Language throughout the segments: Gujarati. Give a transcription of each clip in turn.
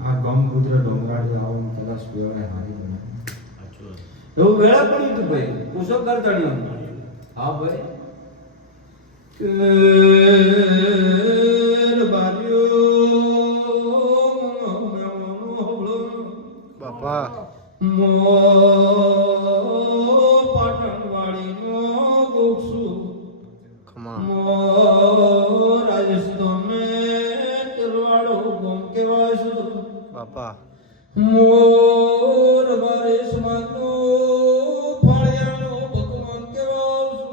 આ ગમપુત્ર ડોંગરાડી આવો કદાચ પીવાને હારી બને એવું વેળા પડ્યું તું ભાઈ પૂછો કર ચડ્યો હા ભાઈ બાપા પાટણવાડી નો ગોક્ષુ ખમા રાજસ્થાન ને તરવાડો ગોમ કેવાય છે બાપા મોર બારેશ માતો ફાળિયાનો ભગવાન કેવાય છે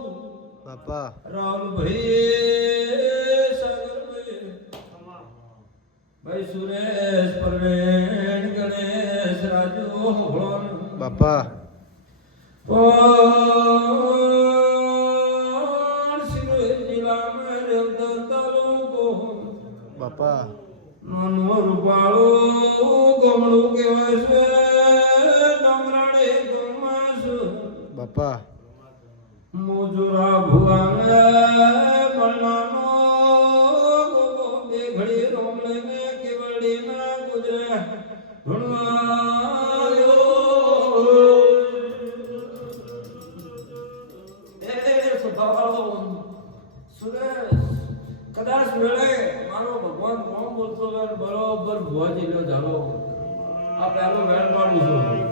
બાપા રામભાઈ સાગરભાઈ ભાઈ સુરેશ પરવેણ ગણેશ રાજુ હોળન બાપા બાપા નાનો રૂપાળો ગમડું કહેવાય છે ડમરાડે ગમાસ બાપા મોજુરા ભુવાને બળનાનો ગોગો બે ઘડી રોમલે ને કેવડી ના ગુજરે ભણવાયો સુરેશ કદાચ વેળે મારો ભગવાન કોણ બોલતો હોય બરોબર ભુવાજી લ્યો ધારો આ પહેલો વેળ પાડું છું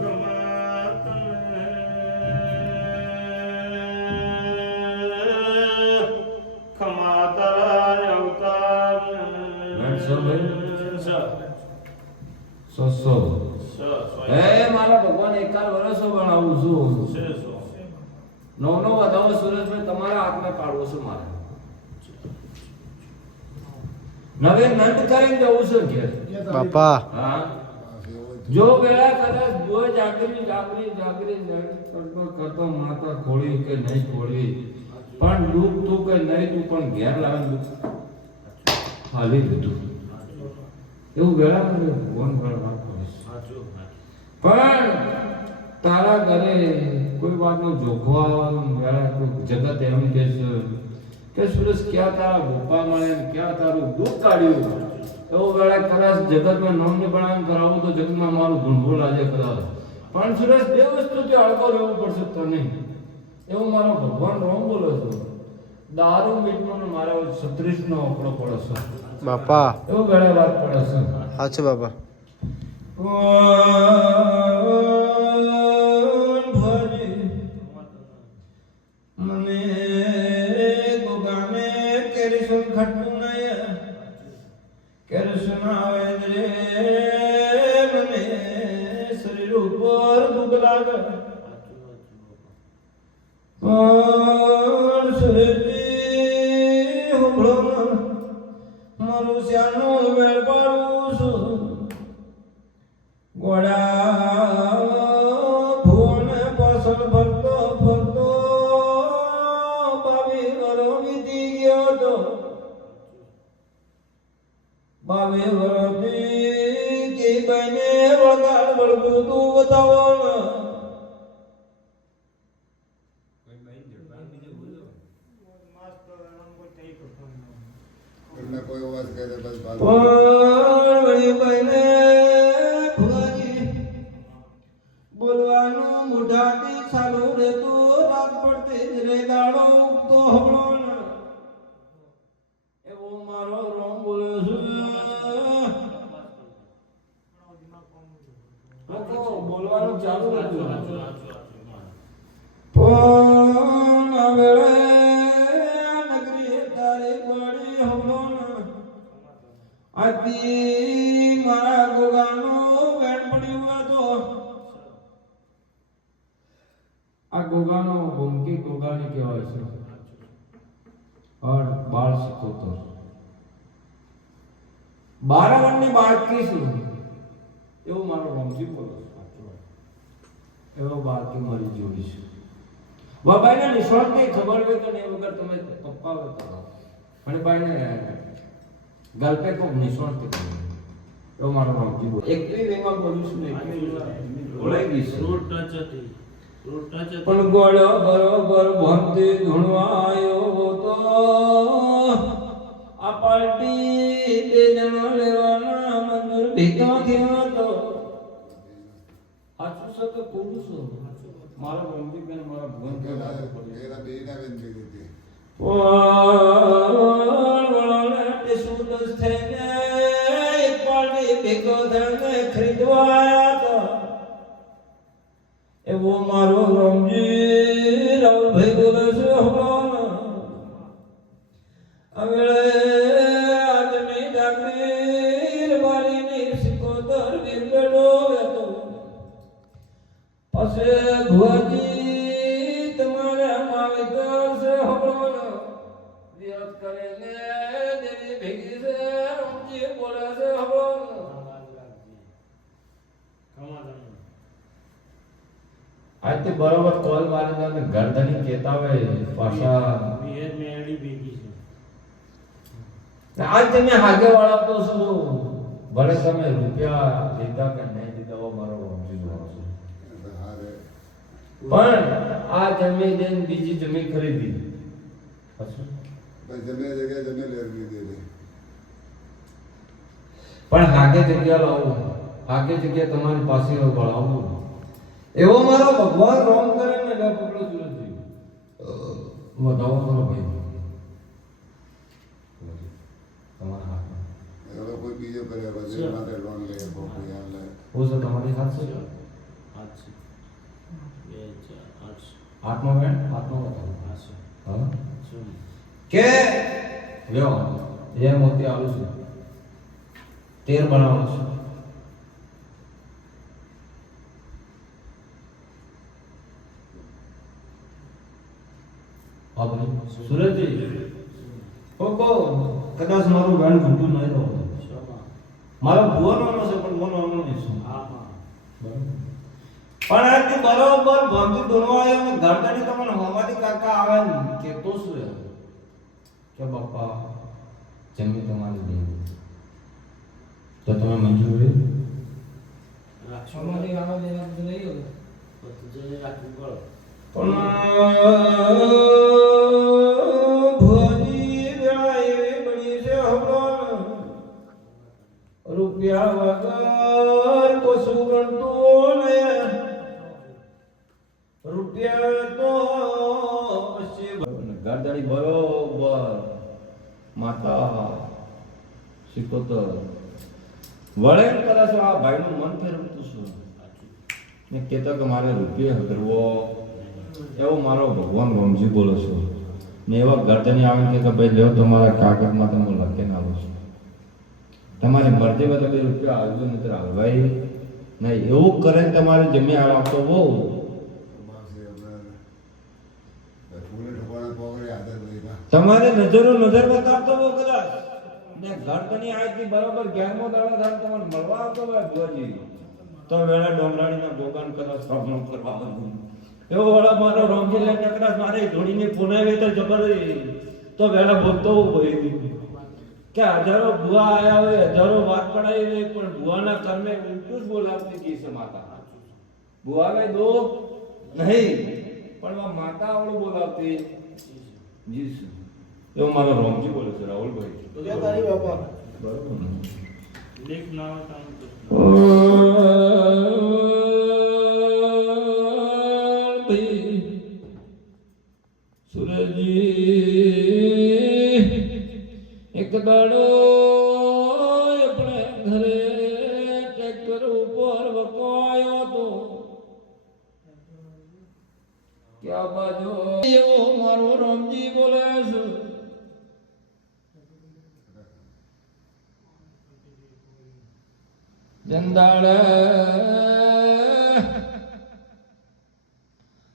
મારા ભગવાન એકાદ વર્ષો બનાવું છું નવ વધાવો સુરેશભાઈ તમારા હાથમાં પાડવો છું મારે નવે નંદ કરીને જવું છે ઘેર બાપા હા જો વેળા કદાચ બોય જાગરી કરતો માતા ખોળી કે નહીં ખોળી પણ દુઃખ તું કે નહીં તું પણ ઘેર લાવે દુઃખ હાલી દીધું એવું વેળા મને ફોન કરવા પણ તારા ઘરે કોઈ વાતનો જોખો આવવાનું વેળા જગત એમ કે છે કે સુરેશ ક્યાં તારા ગોપા મળે ક્યાં તારું દુઃખ કાઢ્યું એવો વેળા કદાચ જગતમાં નોમને બનાવીને કરાવું તો જગતમાં મારું ધૂંઢવું લાગે કદાચ પણ સુરેશ બે વસ્તુથી હળકો રહેવું પડશે તને એવું મારો ભગવાન રોમ બોલો છો દારૂ મીઠનો મારા 36 નો આંકડો પડે છે બાપા એવું વેળા વાત પડે છે હા છે બાપા મને ગોગાને કેરીસન ખટું નય કેરીસન આવે રે મને શરીર ઉપર દુઃખ લાગે પણ શરીરની હુંભળો મારું શ્યાનું વેળ પાડું છું ગોડા ભુવને પાછળ ફરતો ફરતો 22 વર્ષ વીતી ગયો તો 22 વર્ષથી કે બને વગાડ વળગું તું બતાવો ને કોઈ વાત કરે બસ વળી બને બોલવાનું મોઢાથી ચાલુ રહેતો રાત પડતી જ રે દાડો ઉગતો હબળો એવો મારો રોમ બોલે છે બોલવાનું ચાલુ રાખ્યું પણ હવે નગરી તારી પડી હબળો આથી મારા ગોગાનો વેણ પડ્યો હતો આ ગોગાનો ભૂમકી ગોગાને કહેવાય છે और बाल सिकोतर 12 વર્ષની બાળકી છું એવું મારો રમજી બોલો એવો બાળકી મારી જોડી છે બાબાને નિષ્ણાતની ખબર હોય તો નહીં વગર તમે પપ્પા બતાવો અને બાઈને ગલ્પે કોક નિષ્ણાત એવો મારો રમજી બોલો એકવી વેમાં બોલું છું બોલાઈ ગઈ છે પણ ગોળો બરોબર ભક્તિ ધૂણવાયો તો આ પાર્ટી બે જણો લેવાના મંજૂર ભેગા થયા તો સાચું છે કે ખોટું છે? મારા ગમતી બેન મારા ભગવાન કે વાત પડી मेरा बेटा बन गई थी વળવળને ટેસુદસ થઈને એક પાર્ટી ભેગો થઈને ખરીદવા આયા હતા. એવો મારો રામજી રાવભાઈ બોલે છે હમણાં અવેળે આજની જાગીર મારીની સિકોતર વિરગડો હતો. પછી ભુવાજી તમારે માવિતર છે હમણાં વિરોધ કરીને દેવી ભેગી છે રામજી બોલે છે હમણાં आज ते बरोबर कॉल मारे जाने गर्दनी केता वे पाशा बिहेर में एडी बेगी है आज તમે હાગે વાળા તો શું ભલે તમે રૂપિયા લીધા કે નહીં લીધા वो મારો સમજી જવાનો છે. પણ આ જમીન દેન બીજી જમીન ખરીદી પછી बस जमे जगह जमे ले ली दे दे પણ હાગે જગ્યા લાવો હાગે જગ્યા તમારી પાસે વળાવો એવો મારો ભગવાન રોમ કરે ને લે પકડો સુરતજી બતાવો કરો ભાઈ તમારા હાથમાં अगर कोई बीजे करे बस माथे लोन ले कोई यार ले हो सर તમારી હાથ છે 8 2 4 8 હાથનો બેન હાથનો બતાવો 8 હા सुन કે લ્યો એ મોતી આલુ છે તેર બનાવો છે આપણે સુરજજી કોકો કદાચ મારું ગાણ ઘૂંટું નહીં તો शोमा મારો ભુવાનો છે પણ મોનો આનો નહીં છું हां हां પણ આ બરોબર ભંગી દોનો આવ્યો ને ગરદની તમને હોવાથી કાકા આવે ને કે તો શું કે બાપા જમી તમારી દે તો તમે મંજૂર હોય हमारी आवाज लेना तो नहीं होगा तो तुझे राखी पड़ो પણ ભોજી વેળા એવી બની છે હમણાં રૂપિયા વગર કશું ગણતું ને રૂપિયા તો પછી ગારદાડી બરોબર માતા શીખોતર વળે કદાચ આ ભાઈનું મન ફેરવતું છું ને કહેતા કે મારે રૂપિયા કરવો એવો મારો ભગવાન રામજી બોલો છો ને એવા ગરદની આવે કે ભાઈ લ્યો તમારા કાગળમાં તમે લખીને આવો છો તમારી મરજીમાં તમે રૂપિયા આવજો નથી હાલવાઈ નહીં એવું કરે ને તમારે જમી આવતો બહુ बाप से अपना फूले ठोकाना पकड़े आदत नहीं ना તમારે નજર બતાવતો બહુ કદાચ ને ગરદની આયથી બરોબર 11મો દાડો થાય તમને મળવા આવતો હોય ભુવાજી તો વેળા ડોંગરાણીના ગોગાન કદાચ સામનો કરવા માંગુ એવો વાળા મારો રામજી લઈને કદાચ મારે ધોળીને પુનાવી તો જબર તો વેળા બોલતો હોય કે હજારો ભુવા આયા હોય હજારો વાત પડાવી હોય પણ ભુવાના કર્મે ઉલટું જ બોલાવતી ગઈ છે માતા ભુવાને દો નહીં પણ આ માતા આવડું બોલાવતી જી છે એવો મારો રામજી બોલે છે રાહુલભાઈ क्या तारी बाबा બરોબર ને देख ना काम तो ભાઈ સુરજી એક દાડો આપણે ઘરે ટ્રેક્ટર ઉપર વકાયો તો ક્યાં બાજુ એવો મારો રામજી બોલે છે જંદાળે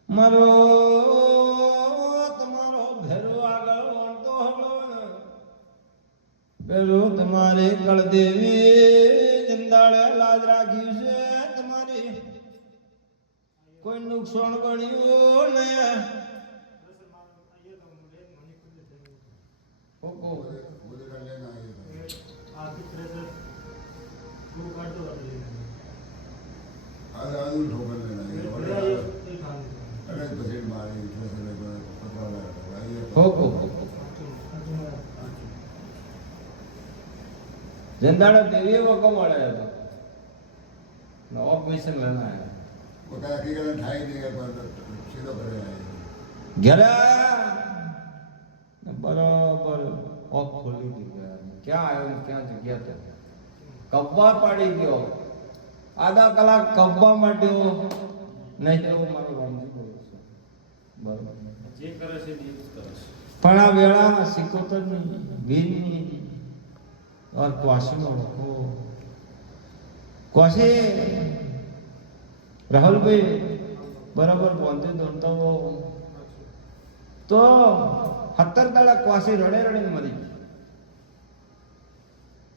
મારો તમારો ભેરો આગળ વળતો હબળો ને ભેરો તમારે કળદેવી જંદાળે લાજ રાખી છે તમારી કોઈ નુકસાન ગણ્યું ને કોકો मुझे कर लेना ये आके प्रेशर वो काट दो आज आज ठोकर लेना ये अरे बसेट मारे इतना से पता लगा भाई કોકો જંદાળો દેવીએ વકો મળે હતો ઓપરેશન લેના આયા પોતા હકીકત થાય નહીં કે પણ સીધો કરે ઘરે આયા ને બરાબર ઓફ ખોલી દીધા ક્યાં આવ્યો ને ક્યાં જગ્યા તે કબ્બા પાડી ગયો આધા કલાક કબ્બા માંડ્યો નહીં તો મારો રામજી બોલે છે બરાબર જે કરે છે એ જ કરે છે. પણ આ વેળા સિકોતર વીરની और क्वाशीનો વખો ક્વાશી રાહુલભાઈ બરાબર બોલતે દોડતો તો 17 દાડા ક્વાશી રડે રડે મરી ગઈ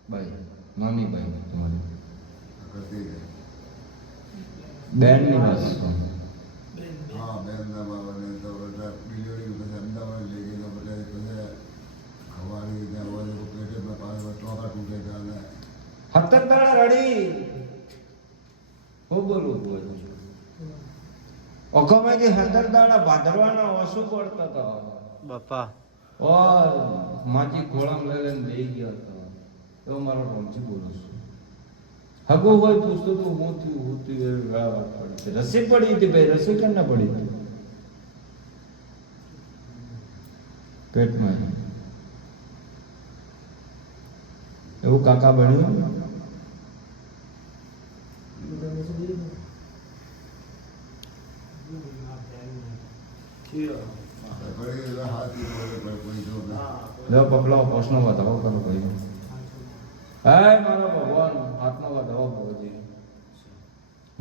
ભાઈ નાની ભાઈ તમારી કરતી બેનની વાત હા બેનના બાબાને તો બધા ડિલિવરી પછી અમદાવાદ લઈ ગઈ તો બધા પછી ખવાડી ત્યાં હોય પેટેમાં પાણી ચોખા તૂટે ગયા 17 દાડા રડી હું બોલું ઓખોમાંથી 17 દાડા ભાદરવાના ઓછું પડતો હતો બાપા ઓર માજી ખોળામ લઈને લઈ ગયો હતો એવો મારો રમજી બોલું છું હગું હોય પૂછતો તો હું થયું એ વેળા વાત પડી છે રસી પડી હતી ભાઈ રસી કેમ ના પડી હતી પેટમાં એવું કાકા બન્યું પડી હાથ પડી જો લો પકડો પ્રશ્નો બતાવો કરો ભાઈ હે મારો ભગવાન આત્મા બતાવો ભગવજી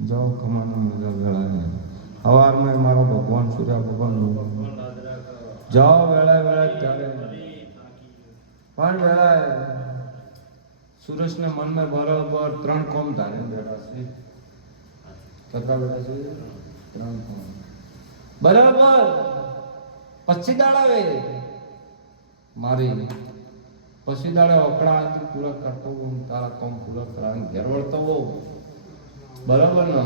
જાઓ કમાનો મજા વેળા હવારમાં મારો ભગવાન સૂર્ય ભગવાન જાઓ વેળા વેળા ત્યારે પણ વેળા સુરેશને મનમાં બરાબર 3 કોમ ધારે બેઠા છે કેટલા બેઠા છે 3 કોમ બરાબર 25 દાડા વે મારી પછી દાડે ઓકળા પૂરા કરતો હોઉં તારા કામ પૂરા કરાવીને ઘેર વળતો હોઉં બરાબર ને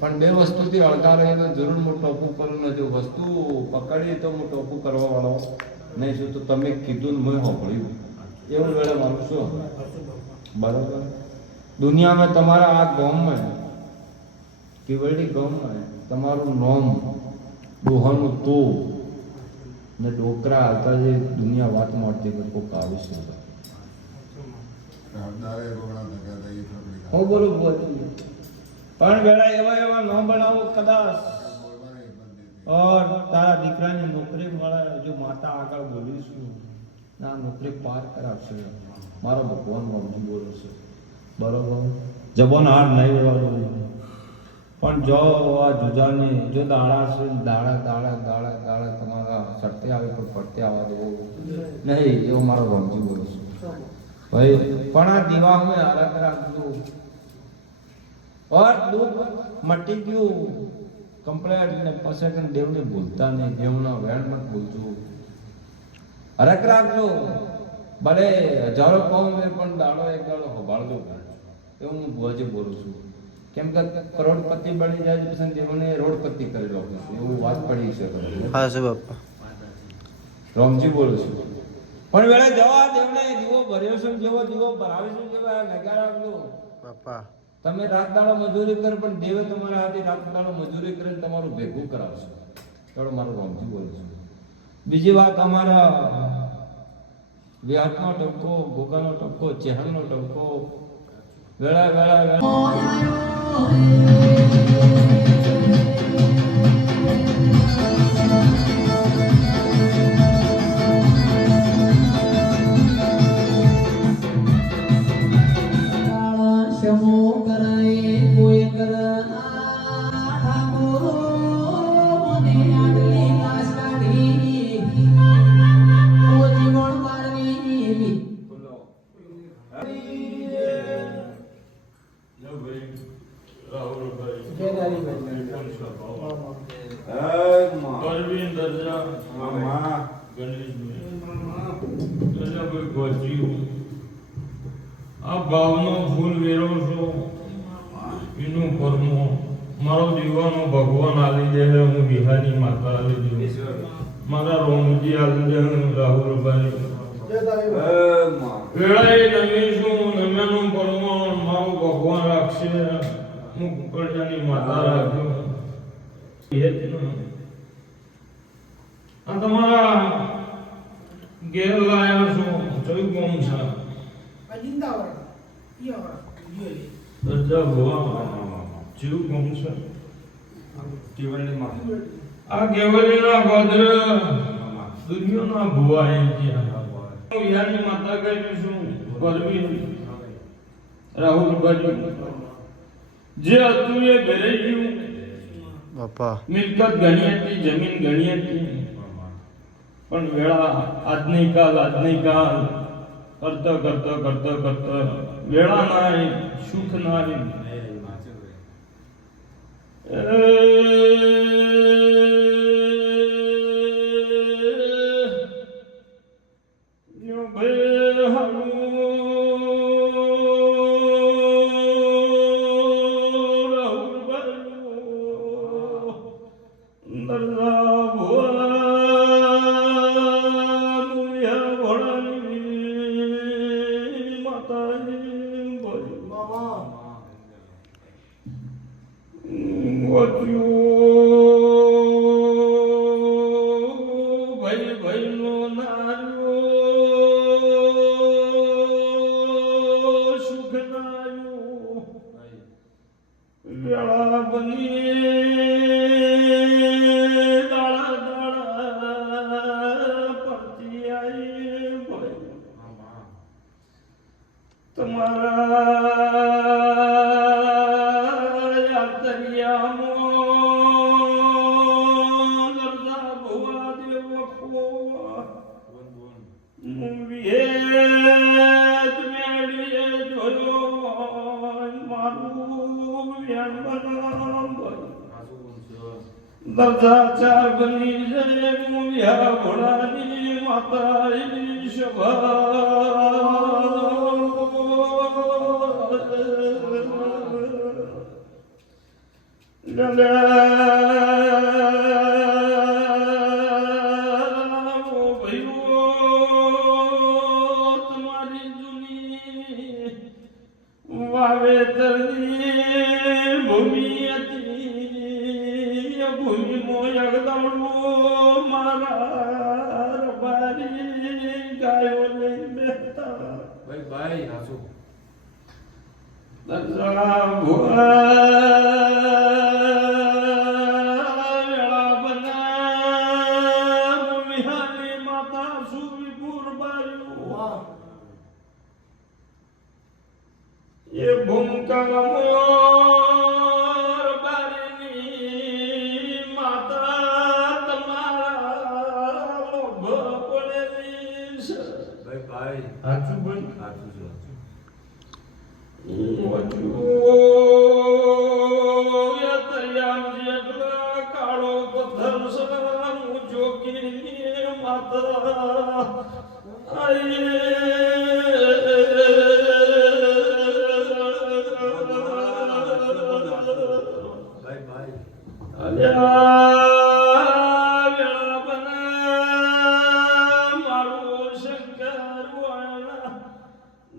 પણ બે વસ્તુથી અળગા રહીને જરૂર હું ટોપું કરું નથી વસ્તુ પકડી તો હું ટોપું કરવા વાળો નહીં છું તો તમે કીધું ને મેં સાંભળ્યું એવું વેળે મારું શું બરાબર દુનિયામાં તમારા આ ગામમાં કેવડી ગામમાં તમારું નામ ડોહાનું તો ને ડોકરા આવતા જે દુનિયા વાત મળતી કે કોક આવી છે હરદારે રોગણા થયા હતા એ ફકડી હું બોલું પણ વેળા એવા એવા ન બનાવો કદાચ બોલવાની બંધ ઓર તારા દીકરાની નોકરી મળે જો માતા આગળ બોલીશું ના નોકરી પાર કરાવશે મારો ભગવાન મમ્મી બોલે છે બરોબર જબોન હાર નહીં લેવાનો પણ જો આ જુજાને જો દાડા છે દાડા તમારા ચડતે આવે પણ પડતે આવવા દેવો નહીં એવો મારો રમજી બોલે છે ભાઈ પણ આ દીવા મેં હરક રાખજો और દુઃખ મટી ગયું કમ્પ્લેટ ને પછી કે દેવને ભૂલતા નહીં દેવનો વેણ મત ભૂલજો હરક રાખજો ભલે હજારો કોમ પણ દાડો એક દાડો સંભાળજો એવું હું ભુવાજી બોલું છું કેમ કે કરોડપતિ બની જાય પછી દેવને રોડપતિ કરી લો એવું વાત પડી છે હા છે બાપા રામજી બોલું છું પણ વેળે જવા દેવને દીવો ભર્યો છે જેવો દીવો ભરાવીશું જેવા નગારા રાખજો બાપા તમે રાત દાડો મજૂરી કર પણ દેવે તમારા હાથે રાત દાડો મજૂરી કરીને તમારું ભેગું કરાવશે ચાલો મારું રામજી બોલું છું બીજી વાત અમારા વ્યાજનો ટપકો ગોગાનો ટપકો ચેહણનો ટપકો વેળા વેળા આ ભાવનો ફૂલ વેરો છો એનું કર્મો મારો દીવાનો ભગવાન આલી દે હું બિહારી માતા આલી દે મારા રોમજી આલી દે રાહુલભાઈ વેળાએ નમીશું નમે હું કુકડિયાની માતા રાખજો આ તમારા ઘેર લાયો છું જોઈ કોમ છે દરજા ભવા જીવ કોમ છે આ કેવલીના ગોદર દુનિયાના ભુવા એ ગયા હું યાની માતા કહી છું પરવી રાહુલ બાજુ જે હતું એ ઘરે ગયું બાપા મિલકત ગણી હતી જમીન ગણી હતી પણ વેળા આજની કાલ કરતા વેળા ના આવી સુખ ના આવી દરજા ચાર બની જય મુયા ભોળાની માતાની તમારી જૂની વાવેતરની ભૂમિ હતી ભૂમિ મોયગદડો મારા રબારી ગાયો લઈ બેઠા ભાઈ હાસુ દરજા ભુવા બના વિહાની માતા સુવીપુર બાજુ એ ભૂમકા મોર બારીની માતા તમારા મોભ પડેલી છે ભાઈ સાચું બોલ હાચું છે કાળો પથ્થર સલામ જોગી માતા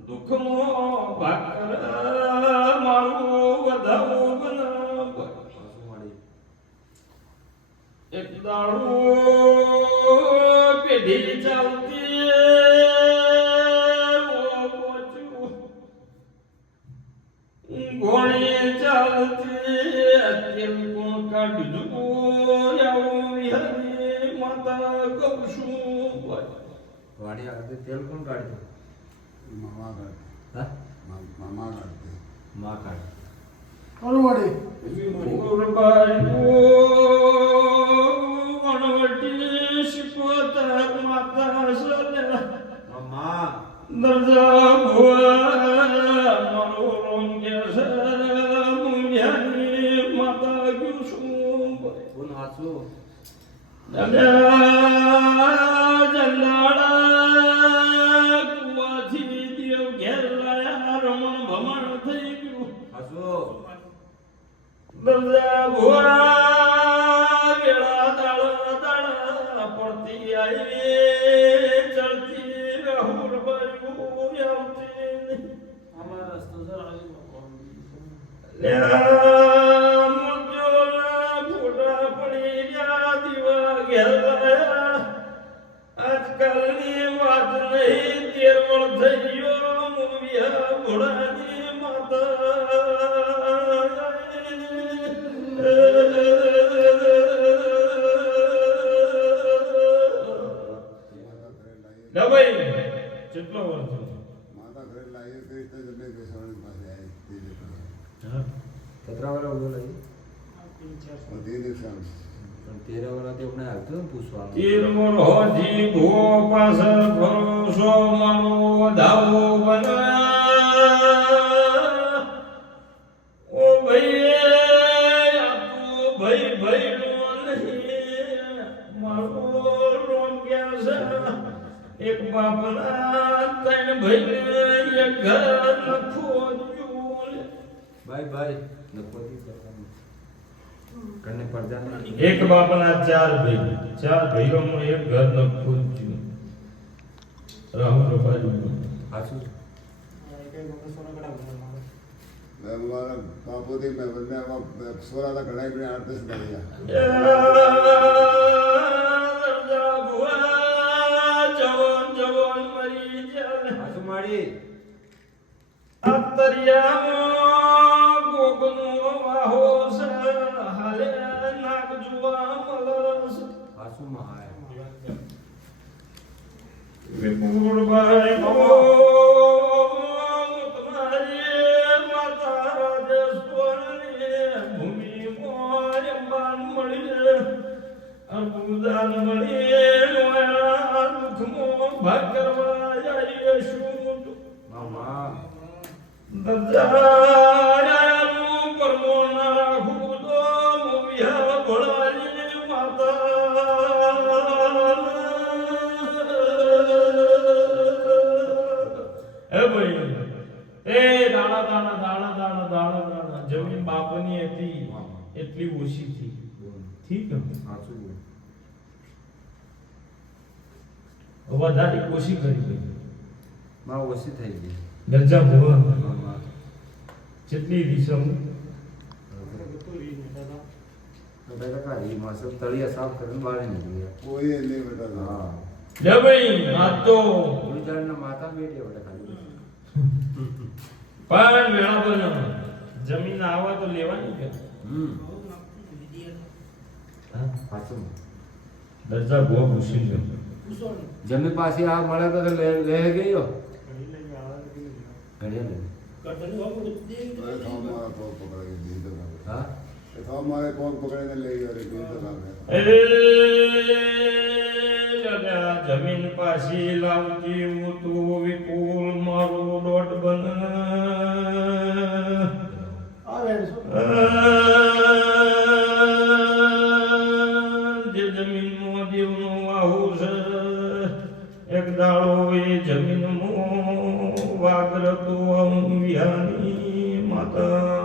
દુઃખનો ભાકર મારું વધાવું બનાવ એક દાડો પેઢી ચાલતી ઘોડી ચાલતી અત્યારે કોણ કાઢ્યું આવું વિહારી માતા કહું છું વાડી આગળ તેલ કોણ કાઢ્યું મામા કાઢ હા મામા કાઢते માં કાઢ વણવટી શિકોતર માતા માં દરજા ભુવા મારો રોમ કે છે મુંજાની માતા ગયું છું કોણ હાસુ જંડાળા કુવાથી દેવ ઘેર લાયા રમણ ભમણ થઈ ગયું હાસુ દરજા ભુવા વેળા દાડા પડતી આવી ચડતી રાહુલ બાયું આવતી અમારા રસ્તો સર આવી લ્યા ઘોડાની માતા ભાઈ કેટલો વાર થયો માતા ઘરે લાવીએ તો રીતે જ બે બેસવાની પાસે આવી તે રીતે કેટલા વાળા ઓલો લઈ તે દિવસે આમ પણ 13 વાળા તે આપણે આવતું ને પૂછવાનું તીરમોર હોજી ભો પાછળ ભરોસો મારો વધાવો બના ઓ ભાઈ આપો ભાઈ ભાઈ નો નહીં મારો રોમ ક્યાં છે એક બાપના ત્રણ ભાઈ એક ઘર નખો જોલે બાય નકોતી કરવાનું કને પડદા નહીં એક બાપના ચાર ભાઈઓમાં એક ઘર નખો જોલે રાહુલ બાજુ આછું મેં મારા બાપુથી મેં સોરા હતા ઘણા ઘણા 8-10 દાડિયા જવાન મરી જાય આછું માડી અત્તરિયામાં ગોગનો વાહો છે હાલે નાગ જુવા મલસ આછું મહાય વિપુલભાઈ નો તમારી માતા રાજેશ્વરની ભૂમિ મોર અંબાન મળી અર્બુદાન મળી નોયા દુઃખમો ભાગ કરવા જાય શું મામા દજાયાનું પરમોના રાખું તો મોવિયા ભોળાની માતા હે ભાઈ એ દાણા જમીન બાપની હતી એટલી ઓછી થઈ ઠીક ને આછું વધારે ઓછી કરી ગઈ માં ઓછી થઈ ગઈ દરજા ભુવા મામા જેટલી રીસમ તો બેટા ઈ માસ તળિયા સાફ કરીને બહાર નીકળી કોઈ એ નહીં બેટા હા લે ભાઈ આ તો ગુરુજાનના માતા બેટી બેટા ખાલી પણ વેળા બનો જમીન આવા તો લેવાની કે હા આછું દરજા ભુવા પૂછી લે જમી પાસે આ મળે તો લે ગયો ઘડિયા લે મારે થાવ મારા પગ પકડાવી દીધો હા એ થાવ મારે પગ પકડીને લઈ ગયો રે દીધો એ લગા જમીન પાછી લાવતી હું તું વિપુલ મારો દોટ બન જે જમીન મો દેવનો વાહુ છે એક દાડો એ જમીન મો વાગર તો વિહાની માતા